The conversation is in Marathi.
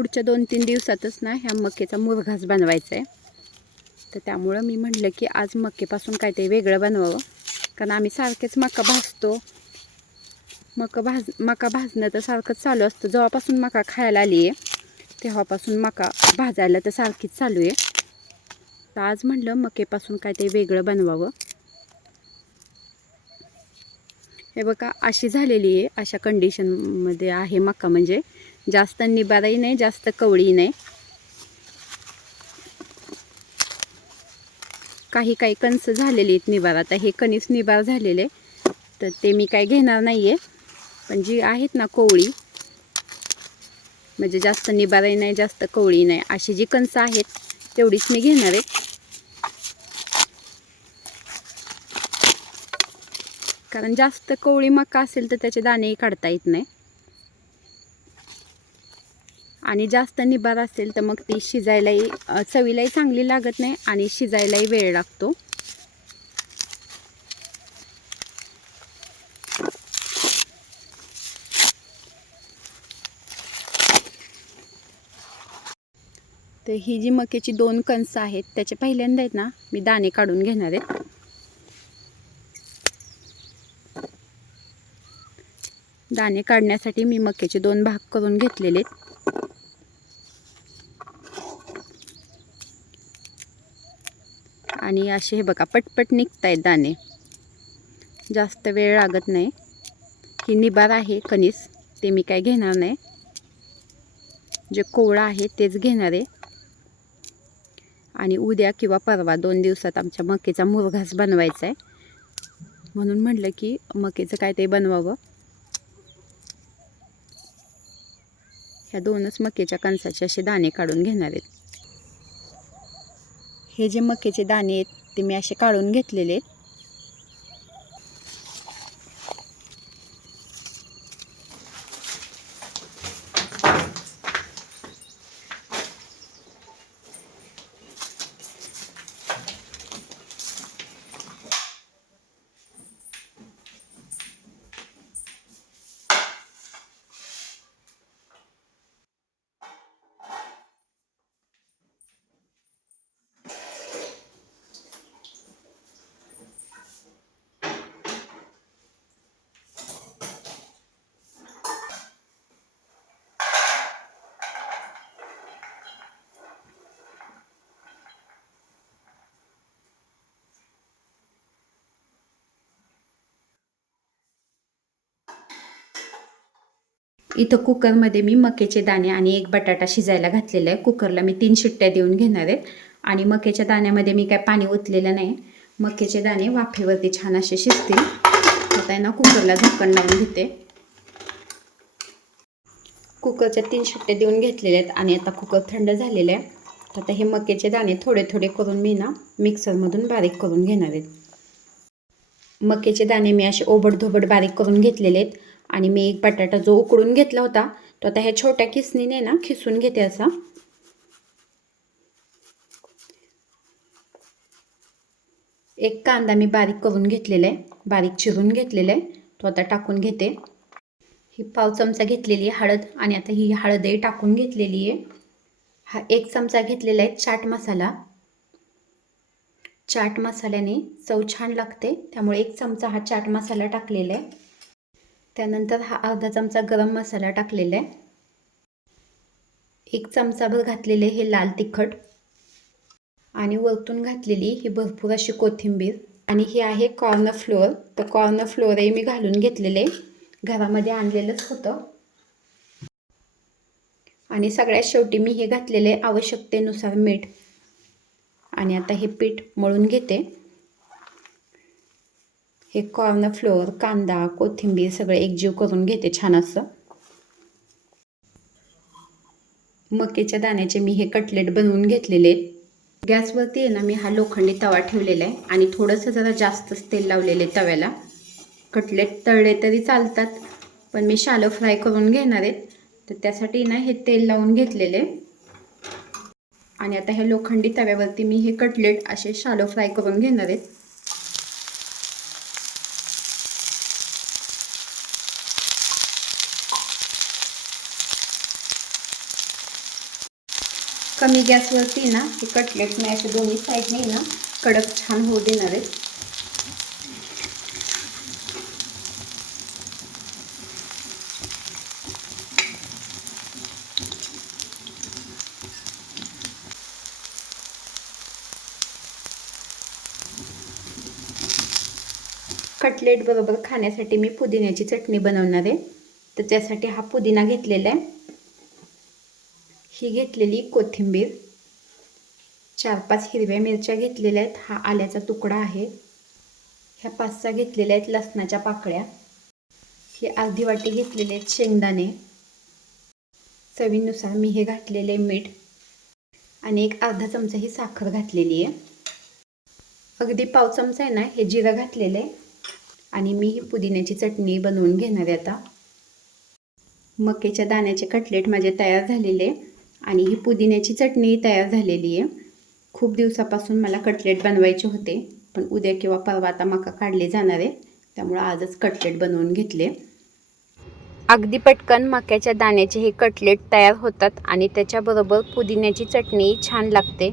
पुढच्या 2-3 दिवसातच ना ह्या मक्याचा मुरघास बनवायचा आहे. तर त्यामुळं मी म्हटलं की आज मक्यापासून काहीतरी वेगळं बनवावं. कारण आम्ही सारखेच मका भाजतो. मका भाजणं तर सारखंच चालू असतं. जेव्हापासून मका खायला आली आहे तेव्हापासून मका भाजायला तर सारखीच चालू आहे. तर आज म्हटलं मक्यापासून काहीतरी वेगळं बनवावं. हे बघा अशी झालेली आहे, अशा कंडिशनमध्ये आहे मका. म्हणजे जास्त निबाराही नाही, जास्त कवळी नाही. काही कणस झालेली आहेत निबार. आता हे कणीस निबार झालेले तर ते मी काय घेणार नाही आहे. पण जी आहेत ना कोवळी, म्हणजे जास्त निबाराही नाही जास्त कवळी नाही, अशी जी कणस आहेत तेवढीच मी घेणार आहे. कारण जास्त कवळी मका असेल तर त्याचे दाणेही काढता येत नाही. आणि जास्त निबार असेल तर मग ती शिजायलाही चवीलाही चांगली लागत नाही आणि शिजायलाही वेळ लागतो. तर ही जी मक्याची 2 कणस आहेत त्याचे पहिल्यांदा आहेत ना मी दाणे काढून घेणार आहे. दाणे काढण्यासाठी मी मक्याचे 2 भाग करून घेतलेले आहेत. आणि असे हे बघा पटपट निघत आहेत दाणे, जास्त वेळ लागत नाही. ही निबार आहे कणीस, ते मी काय घेणार नाही. जे कोवळं आहे तेच घेणार आहे. आणि उद्या किंवा परवा 2 दिवसात आमच्या मक्याचा मुरघास बनवायचा आहे. म्हणून म्हटलं की मक्याचं काय ते बनवावं. ह्या 2च मक्याच्या कणसाचे असे दाणे काढून घेणार आहेत. हे जे मक्याचे दाणे आहेत ते मी असे काढून घेतलेले आहेत. इथं कुकरमध्ये मी मक्याचे दाणे आणि 1 बटाटा शिजायला घातलेला आहे. कुकरला मी 3 शिट्ट्या देऊन घेणार आहेत. आणि मक्याच्या दाण्यामध्ये मी काय पाणी ओतलेलं नाही. मक्याचे दाणे वाफेवरती छान असे शिजतील. आता ना कुकरला झाकण लावून घेते. कुकरच्या 3 शिट्ट्या देऊन घेतलेल्या आहेत आणि आता कुकर थंड झालेला आहे. आता हे मक्याचे दाणे थोडे थोडे करून मी ना मिक्सरमधून बारीक करून घेणार आहेत. मक्याचे दाणे मी असे ओबडधोबड बारीक करून घेतलेले आहेत. आणि मी 1 बटाटा जो उकडून घेतला होता तो आता ह्या छोट्या किसणीने ना खिसून घेते असा. एक कांदा मी बारीक करून घेतलेला आहे, बारीक चिरून घेतलेला आहे, तो आता टाकून घेते. ही पाव चमचा घेतलेली आहे हळद आणि आता ही हळदही टाकून घेतलेली आहे. हा 1 चमचा घेतलेला आहे चाट मसाला. चाट मसाल्याने चव छान लागते त्यामुळे 1 चमचा हा चाट मसाला टाकलेला आहे. त्यानंतर हा अर्धा चमचा गरम मसाला टाकलेला आहे. 1 चमचाभर घातलेले हे लाल तिखट आणि वरतून घातलेली ही भरपूर अशी कोथिंबीर. आणि हे आहे कॉर्न फ्लोअर. तर कॉर्न फ्लोअरही मी घालून घेतलेले, घरामध्ये आणलेलंच होतं. आणि सगळ्यात शेवटी मी हे घातलेले आवश्यकतेनुसार मीठ. आणि आता हे पीठ मळून घेते. हे कॉर्न फ्लोअर, कांदा, कोथिंबीर सगळे एकजीव करून घेते छान असं. मक्याच्या दाण्याचे मी हे कटलेट बनवून घेतलेले आहेत. गॅसवरती आहे ना मी हा लोखंडी तवा ठेवलेला आहे आणि थोडंसं जरा जास्तच तेल लावलेले तव्याला. कटलेट तळले तरी चालतात पण मी शालो फ्राय करून घेणार आहे तर त्यासाठी ना हे तेल लावून घेतलेले. आणि आता हे लोखंडी तव्यावरती मी हे कटलेट असे शालो फ्राय करून घेणार आहेत. कमी गॅसवरती ना हे कटलेट मी असे दोन्ही साईडने ना कडक छान होऊ देणार आहे. कटलेट बरोबर खाण्यासाठी मी पुदिन्याची चटणी बनवणार आहे. तर त्यासाठी हा पुदिना घेतलेला आहे, ही घेतलेली कोथिंबीर, 4-5 हिरव्या मिरच्या घेतलेल्या आहेत, हा आल्याचा तुकडा आहे, ह्या 5-6 घेतलेल्या आहेत लसणाच्या पाकळ्या, ही अर्धी वाटी घेतलेले आहेत शेंगदाणे, चवीनुसार मी हे घातलेले मीठ आणि एक अर्धा चमचा ही साखर घातलेली आहे. अगदी पाव चमचा आहे ना हे जिरं घातलेलं आहे आणि मी ही पुदिन्याची चटणी बनवून घेणार आहे आता. मक्याच्या दाण्याचे कटलेट माझे तयार झालेले आणि ही पुदिन्याची चटणी तयार झालेली आहे. खूप दिवसापासून मला कटलेट बनवायचे होते, पण उद्या किंवा परवा आता मका काढले जाणार आहे, त्यामुळे आजच कटलेट बनवून घेतले. अगदी पटकन मक्याच्या दाण्याचे हे कटलेट तयार होतात आणि त्याच्याबरोबर पुदिन्याची चटणी छान लागते.